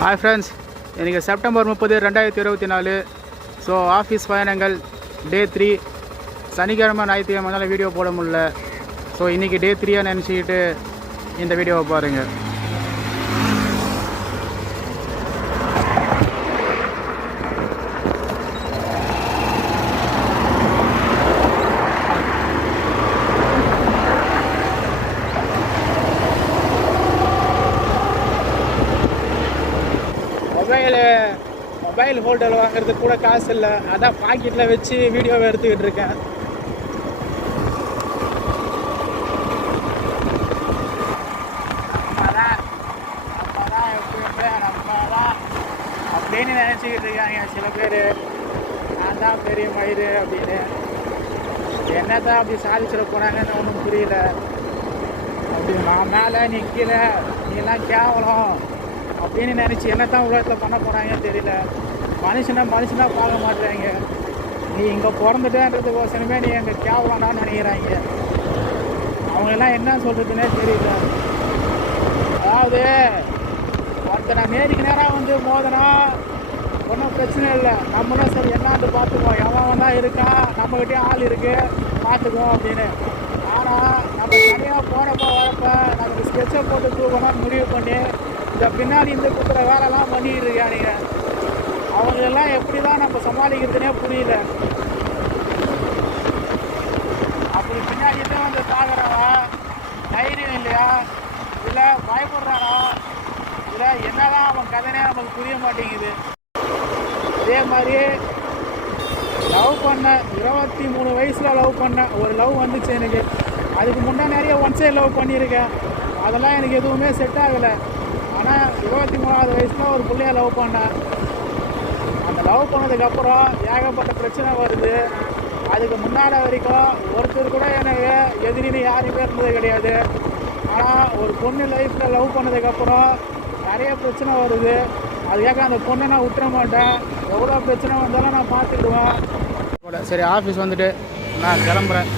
Hi friends இன்றைக்கி September முப்பது ரெண்டாயிரத்தி இருபத்தி நாலு. ஸோ ஆஃபீஸ் பயணங்கள் டே த்ரீ சனிக்கிழமை ஞாயிற்றுக்கிழமை வீடியோ போட முடியல. ஸோ இன்றைக்கி டே த்ரீயாக நினச்சிக்கிட்டு இந்த வீடியோவை பாருங்கள் மொபைலு மொபைல் ஹோல்டர் வாங்குறதுக்கு கூட காசு இல்லை. அதான் பாக்கெட்டில் வச்சு வீடியோவை எடுத்துக்கிட்டு இருக்கேன். அப்படின்னு நினச்சிக்கிட்டு இருக்காங்க சில பேர். நான் தான் பெரிய மயிறு அப்படின்னு. என்னதான் அப்படி சாதிச்சிட போனாங்கன்னு ஒன்றும் புரியல. அப்படி நான் மேலே நீ கீழே நீலாம் கேவலம். அப்படின்னு நினச்சி என்ன தான் உலகத்தில் பண்ண போகிறாங்கன்னு தெரியல. மனுஷனை மனுஷனாக பார்க்க மாட்டுறாங்க. நீ இங்கே பிறந்துட்டேன்றதுக்கோசரமே நீ எங்கள் கேவலானான்னு நினைக்கிறாங்க. அவங்க எல்லாம் என்ன சொல்கிறதுனே தெரியல. அதாவது ஒருத்தனை நேருக்கு நேராக வந்து மோதனா ஒன்றும் பிரச்சனை இல்லை. நம்மளும் சரி என்னான்னு பார்த்துக்குவோம். எவன் தான் இருக்கான். நம்மகிட்டே ஆள் இருக்குது பார்த்துக்குவோம் அப்படின்னு. ஆனால் நம்ம தனியாக போனப்போ வரப்போ நமக்கு ஸ்கெட்சை போட்டு தூக்கணும்னு முடிவு பண்ணி இந்த பின்னாடி இந்த குத்துற வேலைலாம் பண்ணிட்டு இருக்கானுங்க அவங்களெல்லாம் எப்படி தான் நம்ம சமாளிக்கிறதுனே புரியல. அப்படி பின்னாடி இருந்து வந்து பார்க்குறவன் தைரியம் இல்லையா? இல்லை பயப்படுறானா? இல்லை என்னதான் அவன் கதனே நமக்கு புரிய மாட்டேங்குது. அதே மாதிரி லவ் பண்ண இருபத்தி மூணு வயசில் லவ் பண்ணேன் ஒரு லவ் வந்துச்சு எனக்கு. அதுக்கு முன்னே நிறைய ஒன் சைடு லவ் பண்ணியிருக்கேன். அதெல்லாம் எனக்கு எதுவுமே செட் ஆகலை. ஆனால் இருபத்தி மூணாவது வயசில் ஒரு பிள்ளைய லவ் பண்ணேன் அந்த லவ் பண்ணதுக்கப்புறம் ஏகப்பட்ட பிரச்சனை வருது. அதுக்கு முன்னாடி வரைக்கும் ஒருத்தர் கூட எனக்கு எதிரின்னு யாருமே இருந்தது கிடையாது. ஆனால் ஒரு பொண்ணு லைஃப்பில் லவ் பண்ணதுக்கப்புறம் நிறைய பிரச்சனை வருது. அதுக்காக அந்த பொண்ணை நான் விட்டுற மாட்டேன். எவ்வளோ பிரச்சனை வந்தாலும் நான் பார்த்துக்கிடுவேன். சரி ஆஃபீஸ் வந்துட்டு நான் கிளம்புறேன்.